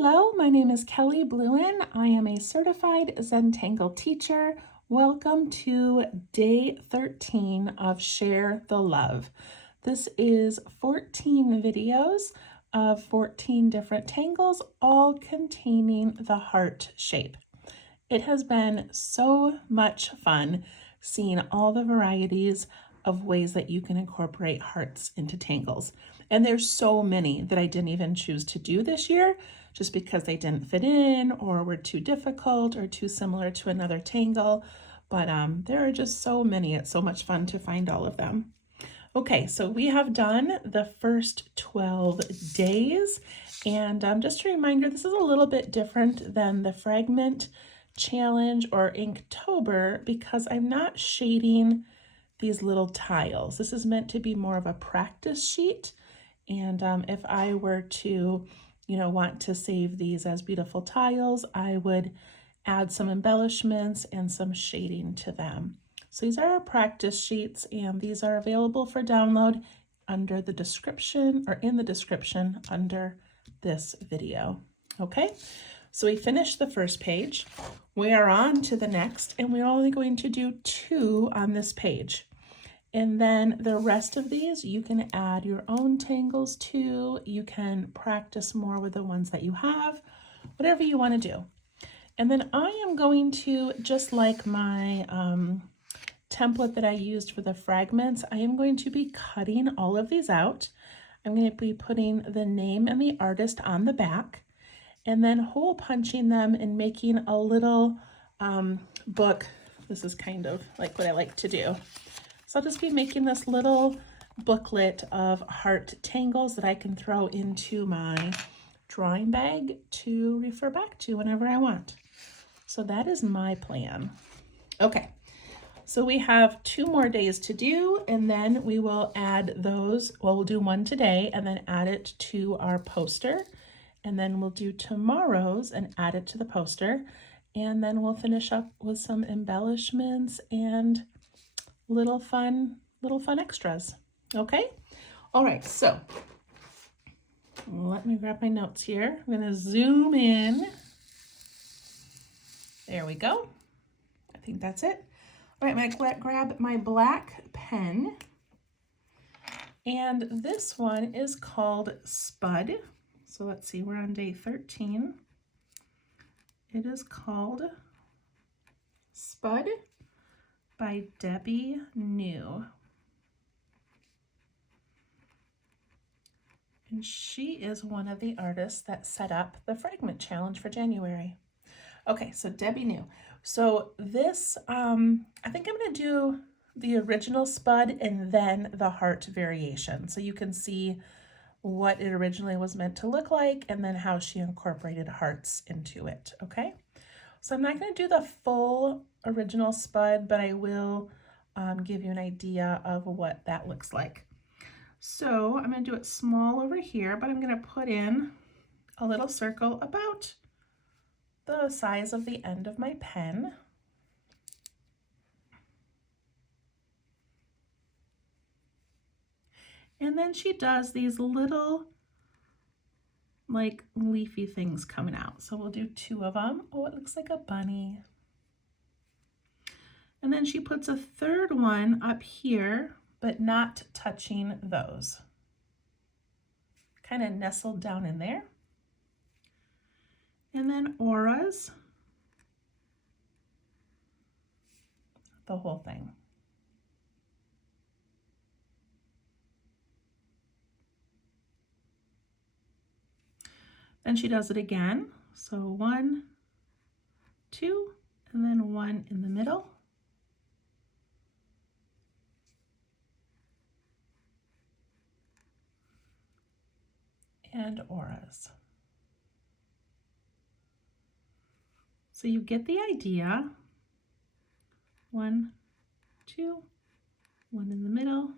Hello, my name is Kelly Bluen. I am a certified Zentangle teacher. Welcome to day 13 of Share the Love. This is 14 videos of 14 different tangles, all containing the heart shape. It has been so much fun seeing all the varieties of ways that you can incorporate hearts into tangles. And there's so many that I didn't even choose to do this year just because they didn't fit in or were too difficult or too similar to another tangle. But there are just so many. It's so much fun to find all of them. Okay, so we have done the first 12 days. And just a reminder, this is a little bit different than the fragment challenge or Inktober because I'm not shading these little tiles. This is meant to be more of a practice sheet. And if I were to, want to save these as beautiful tiles, I would add some embellishments and some shading to them. So these are our practice sheets, and these are available for download under the description or in the description under this video. Okay, so we finished the first page. We are on to the next, and we're only going to do 2 on this page. And then the rest of these, you can add your own tangles to. You can practice more with the ones that you have, whatever you want to do. And then I am going to, just like my template that I used for the fragments, I am going to be cutting all of these out. I'm going to be putting the name and the artist on the back, and then hole punching them and making a little book. This is kind of like what I like to do. So I'll just be making this little booklet of heart tangles that I can throw into my drawing bag to refer back to whenever I want. So that is my plan. Okay, so we have 2 more days to do, and then we will add those. Well, we'll do one today and then add it to our poster. And then we'll do tomorrow's and add it to the poster. And then we'll finish up with some embellishments and little fun extras. Okay, all right, so let me grab my notes here. I'm going to zoom in. There we go. I think that's it. All right, I'm going to grab my black pen, and this one is called Spud. So let's see, we're on day 13. It is called Spud by Debbie New. And she is one of the artists that set up the fragment challenge for January. Okay, so Debbie New. So this, I think I'm going to do the original Spud and then the heart variation, so you can see what it originally was meant to look like and then how she incorporated hearts into it. Okay, so I'm not going to do the full original Spud, but I will give you an idea of what that looks like. So I'm going to do it small over here, but I'm going to put in a little circle about the size of the end of my pen. And then she does these little like leafy things coming out. So we'll do 2 of them. Oh, it looks like a bunny. And then she puts a 3rd one up here, but not touching those. Kind of nestled down in there. And then auras, the whole thing. Then she does it again. So 1, 2, and then 1 in the middle. And auras. So you get the idea. 1, 2, 1 in the middle.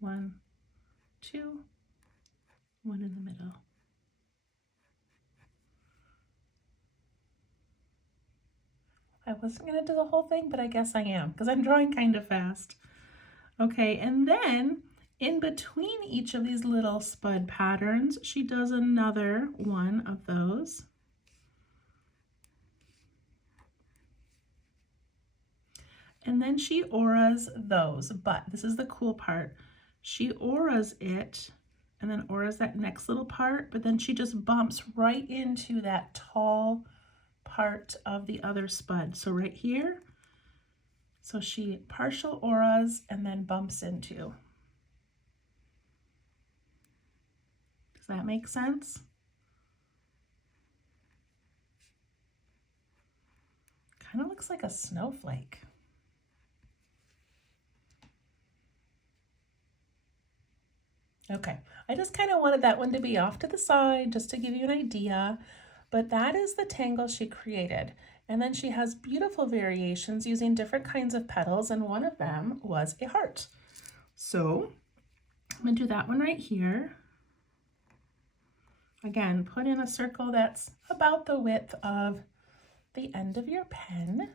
One, 2, 1 in the middle. I wasn't going to do the whole thing, but I guess I am because I'm drawing kind of fast. Okay, and then In between each of these little spud patterns, she does another one of those. And then she auras those, but this is the cool part. She auras it and then auras that next little part, but then she just bumps right into that tall part of the other spud. So right here, so she partial auras and then bumps into. Does that make sense? Kind of looks like a snowflake. Okay, I just kind of wanted that one to be off to the side just to give you an idea, but that is the tangle she created. And then she has beautiful variations using different kinds of petals, and one of them was a heart. So I'm gonna do that one right here. Again, put in a circle that's about the width of the end of your pen.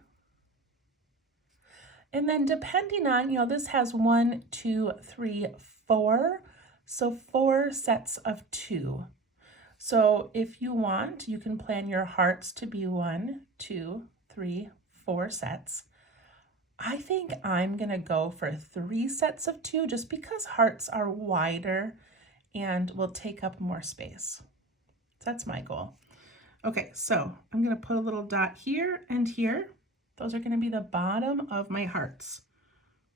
And then depending on, this has 1, 2, 3, 4. So 4 sets of 2. So if you want, you can plan your hearts to be 1, 2, 3, 4 sets. I think I'm gonna go for 3 sets of 2 just because hearts are wider and will take up more space. That's my goal. Okay, so I'm gonna put a little dot here and here. Those are gonna be the bottom of my hearts.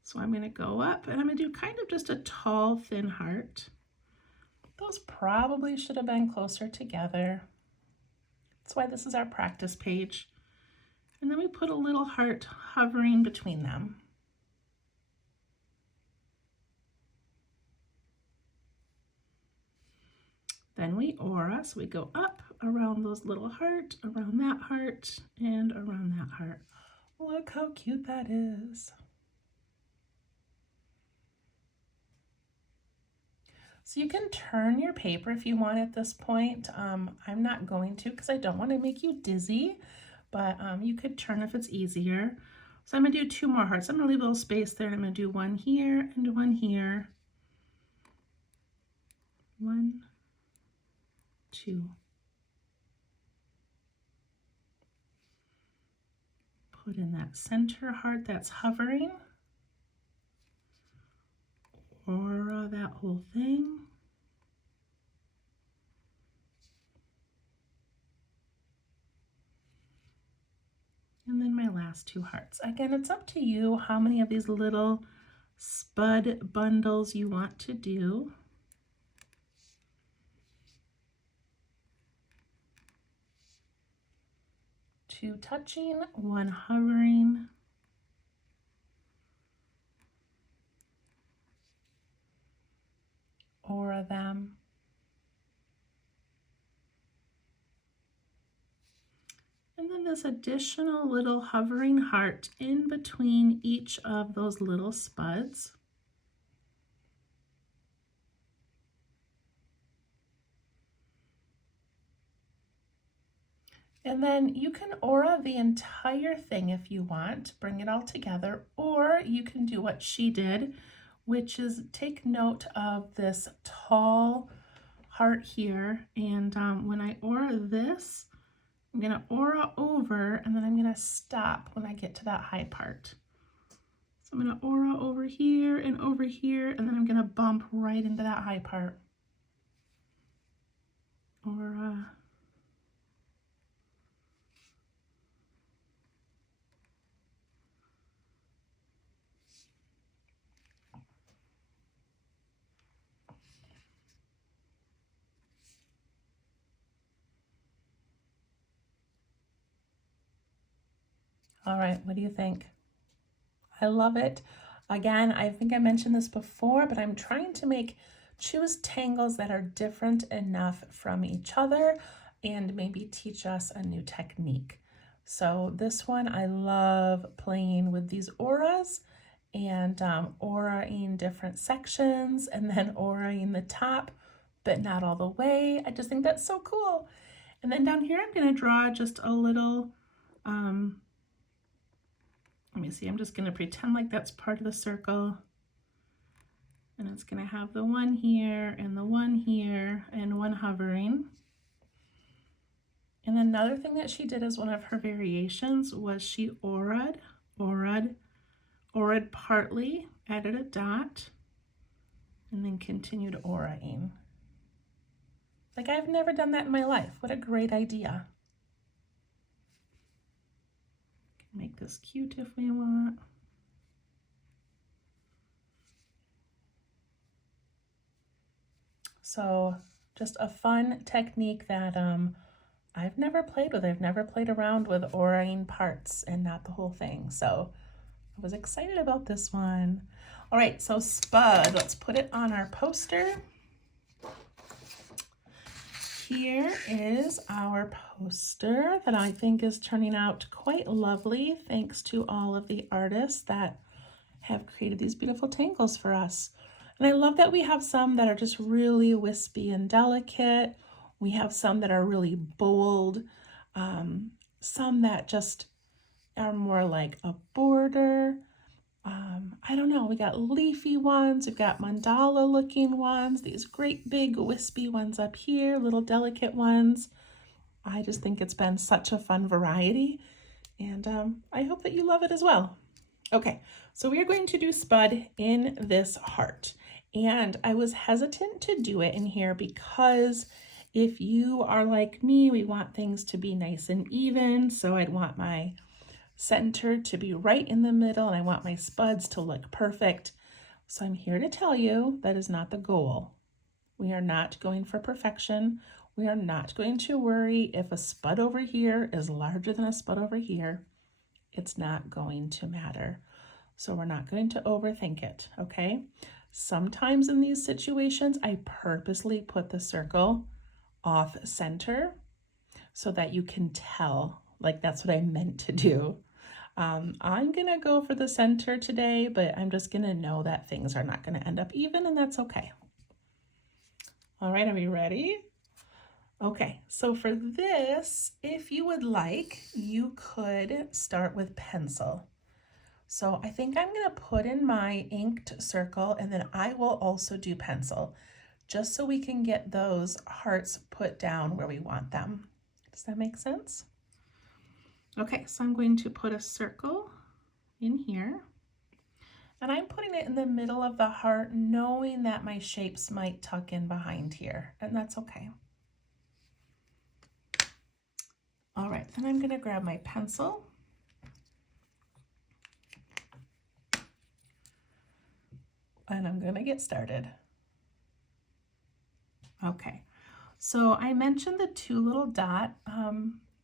So I'm gonna go up and I'm gonna do kind of just a tall, thin heart. Those probably should have been closer together. That's why this is our practice page. And then we put a little heart hovering between them. Then we aura, so we go up around those little heart, around that heart, and around that heart. Look how cute that is. So you can turn your paper if you want at this point. I'm not going to because I don't want to make you dizzy, but you could turn if it's easier. So I'm going to do 2 more hearts. I'm going to leave a little space there, and I'm going to do 1 here and 1 here. 1, 2. Put in that center heart that's hovering. Aura that whole thing. And then my last 2 hearts. Again, it's up to you how many of these little spud bundles you want to do. Two touching, 1 hovering. Aura them. And then this additional little hovering heart in between each of those little spuds. And then you can aura the entire thing if you want, bring it all together, or you can do what she did, which is take note of this tall heart here. And when I aura this, I'm gonna aura over and then I'm gonna stop when I get to that high part. So I'm gonna aura over here, and then I'm gonna bump right into that high part. Aura. All right, what do you think? I love it. Again, I think I mentioned this before, but I'm trying to choose tangles that are different enough from each other and maybe teach us a new technique. So this one, I love playing with these auras and auraing different sections and then auraing the top, but not all the way. I just think that's so cool. And then down here, I'm gonna draw just a little, let me see, I'm just gonna pretend like that's part of the circle. And it's going to have the one here and the one here and one hovering. And another thing that she did as one of her variations was she auraed partly, added a dot, and then continued auraing. Like, I've never done that in my life. What a great idea. Make this cute if we want. So just a fun technique that I've never played with. I've never played around with auraing parts and not the whole thing. So I was excited about this one. All right, so Spud, let's put it on our poster. Here is our poster that I think is turning out quite lovely, thanks to all of the artists that have created these beautiful tangles for us. And I love that we have some that are just really wispy and delicate. We have some that are really bold, some that just are more like a border. I don't know, we got leafy ones, we've got mandala looking ones, these great big wispy ones up here, little delicate ones. I just think it's been such a fun variety, and I hope that you love it as well. Okay, so we are going to do Spud in this heart, and I was hesitant to do it in here because if you are like me, we want things to be nice and even, so I'd want my center to be right in the middle, and I want my spuds to look perfect. So I'm here to tell you that is not the goal. We are not going for perfection. We are not going to worry if a spud over here is larger than a spud over here. It's not going to matter. So we're not going to overthink it, okay? Sometimes in these situations, I purposely put the circle off center so that you can tell, like, that's what I meant to do. I'm gonna go for the center today, but I'm just gonna know that things are not gonna end up even, and that's okay. All right, are we ready? Okay, so for this, if you would like, you could start with pencil. So I think I'm gonna put in my inked circle, and then I will also do pencil, just so we can get those hearts put down where we want them. Does that make sense? Okay, so I'm going to put a circle in here, and I'm putting it in the middle of the heart, knowing that my shapes might tuck in behind here, and that's okay. All right, then I'm gonna grab my pencil. And I'm gonna get started. Okay, so I mentioned the two little dot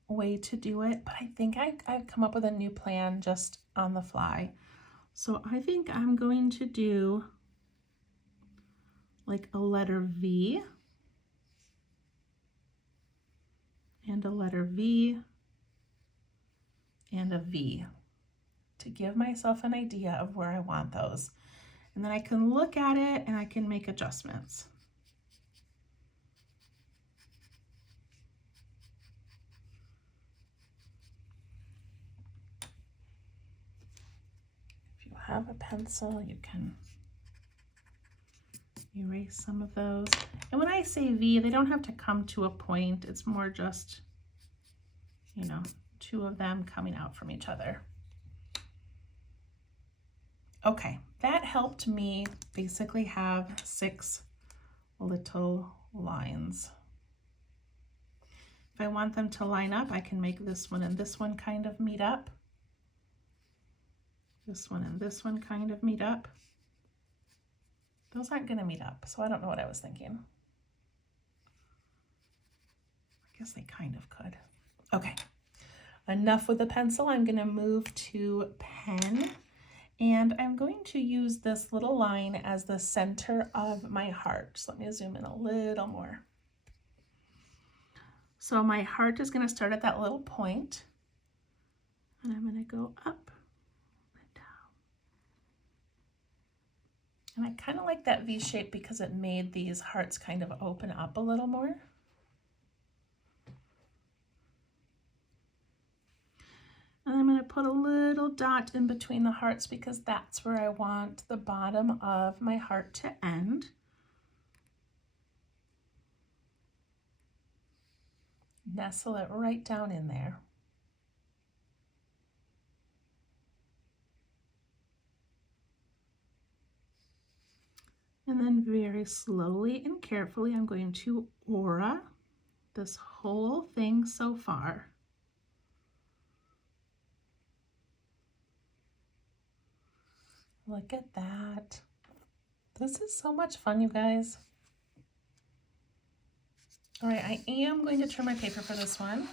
way to do it, but I think I've come up with a new plan just on the fly. So I think I'm going to do like a letter V and a letter V and a V to give myself an idea of where I want those. And then I can look at it and I can make adjustments. Have a pencil, you can erase some of those. And when I say V, they don't have to come to a point. It's more just, you know, two of them coming out from each other. Okay, that helped me basically have 6 little lines. If I want them to line up, I can make this one and this one kind of meet up. This one and this one kind of meet up. Those aren't going to meet up, so I don't know what I was thinking. I guess they kind of could. Okay, enough with the pencil. I'm going to move to pen, and I'm going to use this little line as the center of my heart. So let me zoom in a little more. So my heart is going to start at that little point, and I'm going to go up. And I kind of like that V shape because it made these hearts kind of open up a little more. And I'm going to put a little dot in between the hearts because that's where I want the bottom of my heart to end. Nestle it right down in there. And then very slowly and carefully, I'm going to aura this whole thing so far. Look at that. This is so much fun, you guys. All right, I am going to turn my paper for this one.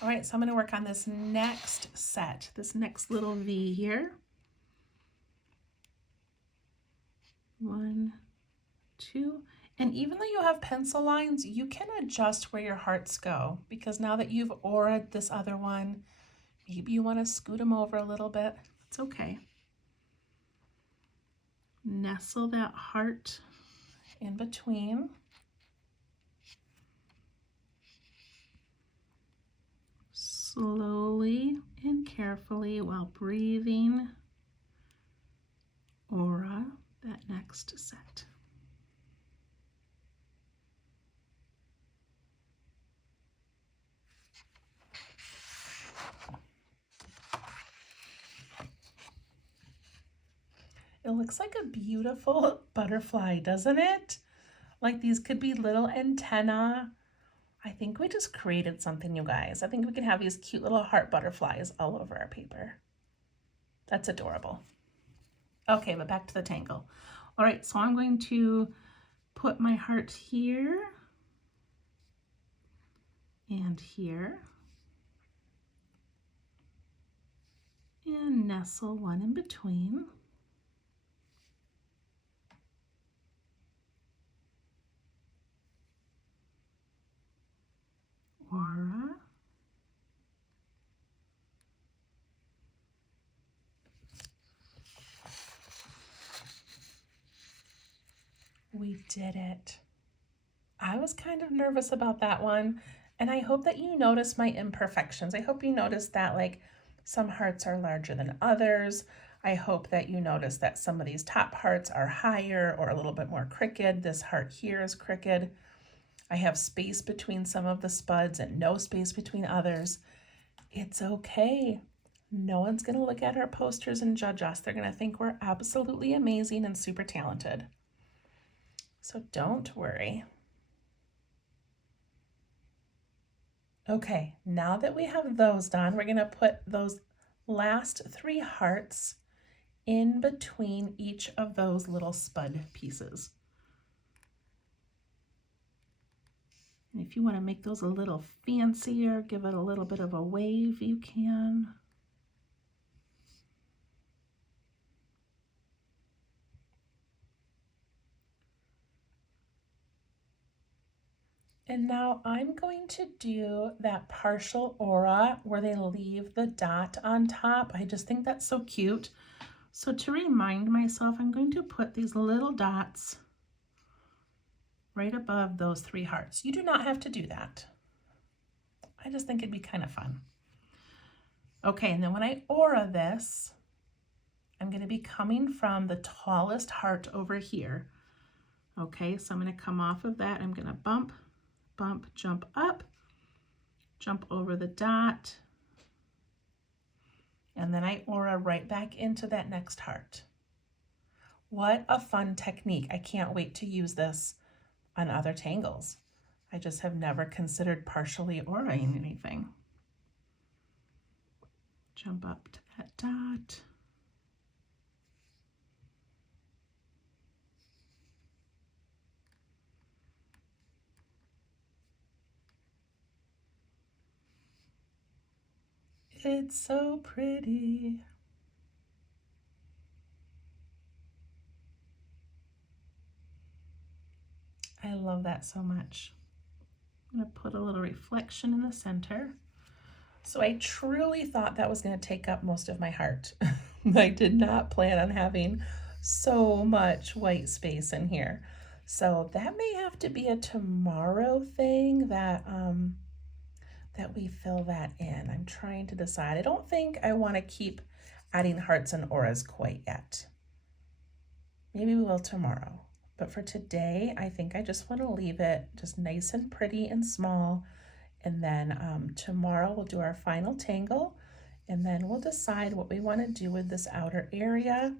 All right, so I'm going to work on this next set, this next little V here. 1, 2, and even though you have pencil lines, you can adjust where your hearts go, because now that you've auraed this other one, maybe you want to scoot them over a little bit. It's okay. Nestle that heart in between. Slowly and carefully, while breathing, aura that next set. It looks like a beautiful butterfly, doesn't it? Like these could be little antennae. I think we just created something, you guys. I think we can have these cute little heart butterflies all over our paper. That's adorable. Okay, but back to the tangle. All right, so I'm going to put my heart here and here and nestle one in between. Aura. We did it. I was kind of nervous about that one, and I hope that you notice my imperfections. I hope you notice that like some hearts are larger than others. I hope that you notice that some of these top hearts are higher or a little bit more crooked. This heart here is crooked. I have space between some of the spuds and no space between others. It's okay. No one's going to look at our posters and judge us. They're going to think we're absolutely amazing and super talented. So don't worry. Okay, now that we have those done, we're going to put those last 3 hearts in between each of those little spud pieces. And if you want to make those a little fancier, give it a little bit of a wave, you can. And now I'm going to do that partial aura where they leave the dot on top. I just think that's so cute. So to remind myself, I'm going to put these little dots right above those 3 hearts. You do not have to do that. I just think it'd be kind of fun. Okay, and then when I aura this, I'm going to be coming from the tallest heart over here. Okay, so I'm going to come off of that. I'm going to bump, bump, jump up, jump over the dot, and then I aura right back into that next heart. What a fun technique. I can't wait to use this on other tangles. I just have never considered partially auraing anything. Jump up to that dot. It's so pretty. I love that so much. I'm going to put a little reflection in the center. So I truly thought that was going to take up most of my heart. I did not plan on having so much white space in here. So that may have to be a tomorrow thing, that that we fill that in. I'm trying to decide. I don't think I want to keep adding hearts and auras quite yet. Maybe we will tomorrow. But for today, I think I just want to leave it just nice and pretty and small. And then tomorrow we'll do our final tangle, and then we'll decide what we want to do with this outer area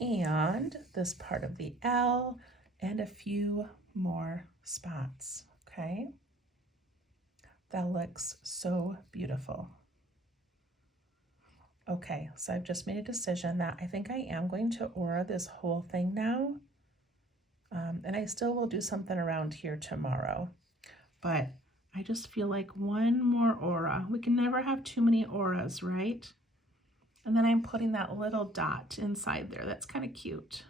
and this part of the L and a few more spots, okay? That looks so beautiful. Okay, so I've just made a decision that I think I am going to aura this whole thing now. And I still will do something around here tomorrow, but I just feel like one more aura. We can never have too many auras, right? And then I'm putting that little dot inside there. That's kind of cute.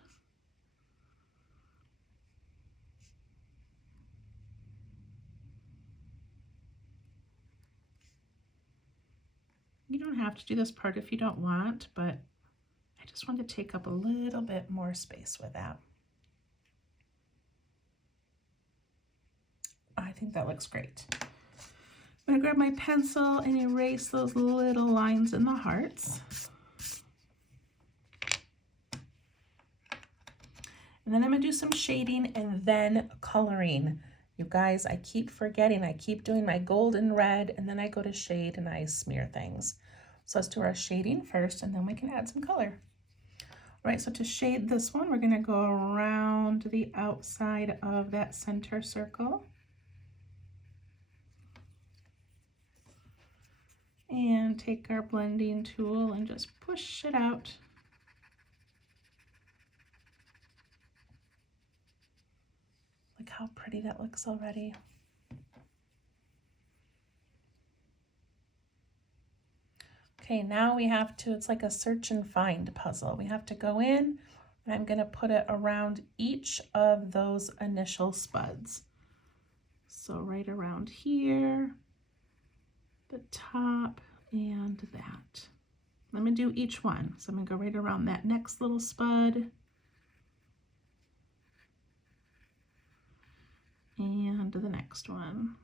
You don't have to do this part if you don't want, but I just want to take up a little bit more space with that. I think that looks great. I'm gonna grab my pencil and erase those little lines in the hearts. And then I'm gonna do some shading and then coloring. You guys, I keep forgetting. I keep doing my gold and red, and then I go to shade and I smear things. So let's do our shading first, and then we can add some color. All right, so to shade this one, we're gonna go around the outside of that center circle. And take our blending tool and just push it out. Look how pretty that looks already. Okay, now we have to, it's like a search and find puzzle. We have to go in, and I'm gonna put it around each of those initial spuds. So right around here, the top, and that. I'm gonna do each one. So I'm gonna go right around that next little spud. And the next one.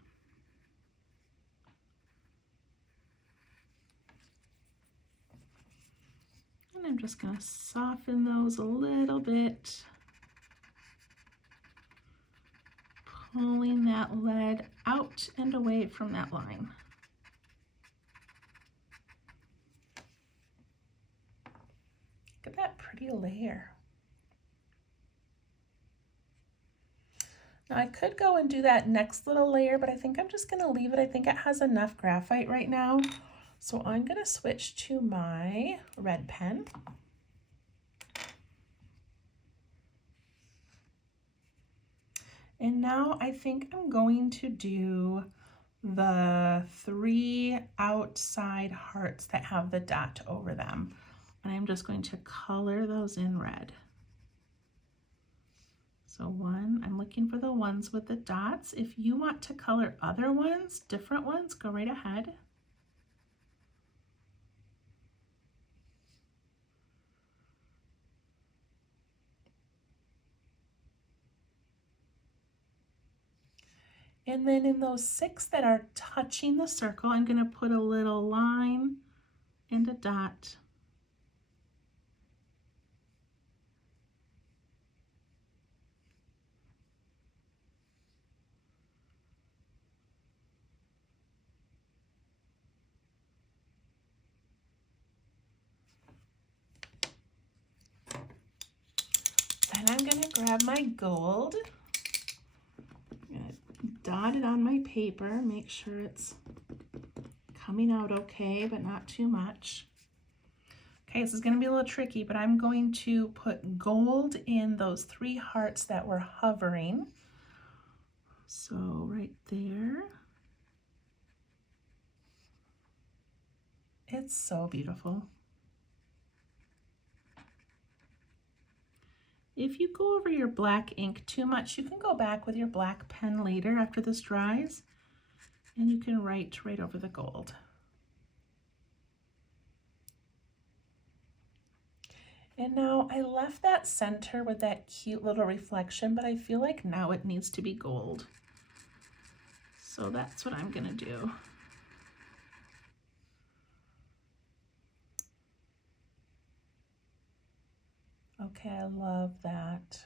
And I'm just gonna soften those a little bit. Pulling that lead out and away from that line. Look at that pretty layer. Now I could go and do that next little layer, but I think I'm just gonna leave it. I think it has enough graphite right now. So I'm gonna switch to my red pen. And now I think I'm going to do the 3 outside hearts that have the dot over them. And I'm just going to color those in red. So one, I'm looking for the ones with the dots. If you want to color other ones, different ones, go right ahead. And then in those 6 that are touching the circle, I'm going to put a little line and a dot. And I'm going to grab my gold. Dot it on my paper, make sure it's coming out okay, but not too much. Okay, this is going to be a little tricky, but I'm going to put gold in those 3 hearts that were hovering. So right there. It's so beautiful. If you go over your black ink too much, you can go back with your black pen later after this dries, and you can write right over the gold. And now I left that center with that cute little reflection, but I feel like now it needs to be gold. So that's what I'm gonna do. Okay, I love that.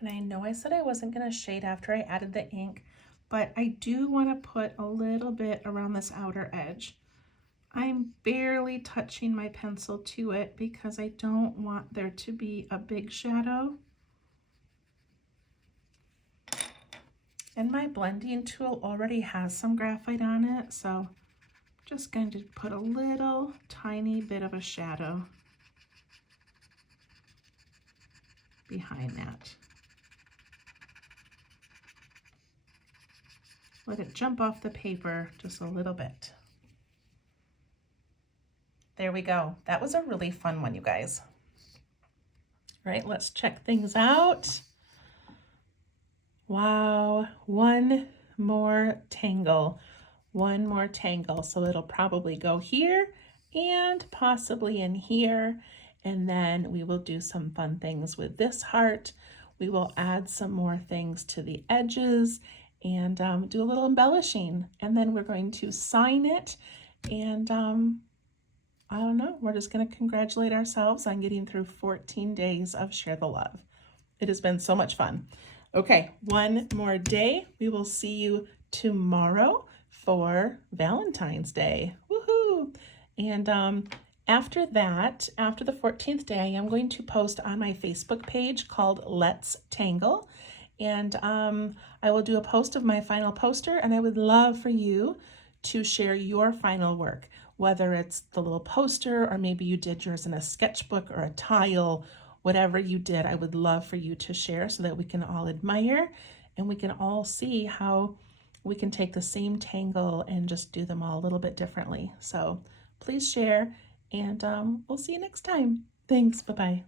And I know I said I wasn't going to shade after I added the ink, but I do want to put a little bit around this outer edge. I'm barely touching my pencil to it because I don't want there to be a big shadow. And my blending tool already has some graphite on it, so I'm just going to put a little tiny bit of a shadow behind that. Let it jump off the paper just a little bit. There we go. That was a really fun one, you guys. All right, let's check things out. Wow, one more tangle. One more tangle. So it'll probably go here and possibly in here. And then we will do some fun things with this heart. We will add some more things to the edges and do a little embellishing. And then we're going to sign it. And I don't know, we're just going to congratulate ourselves on getting through 14 days of Share the Love. It has been so much fun. Okay, one more day. We will see you tomorrow for Valentine's Day. Woohoo! And after that, after the 14th day, I am going to post on my Facebook page called Let's Tangle. And I will do a post of my final poster, and I would love for you to share your final work, whether it's the little poster or maybe you did yours in a sketchbook or a tile. Whatever you did, I would love for you to share so that we can all admire and we can all see how we can take the same tangle and just do them all a little bit differently. So please share, and we'll see you next time. Thanks. Bye-bye.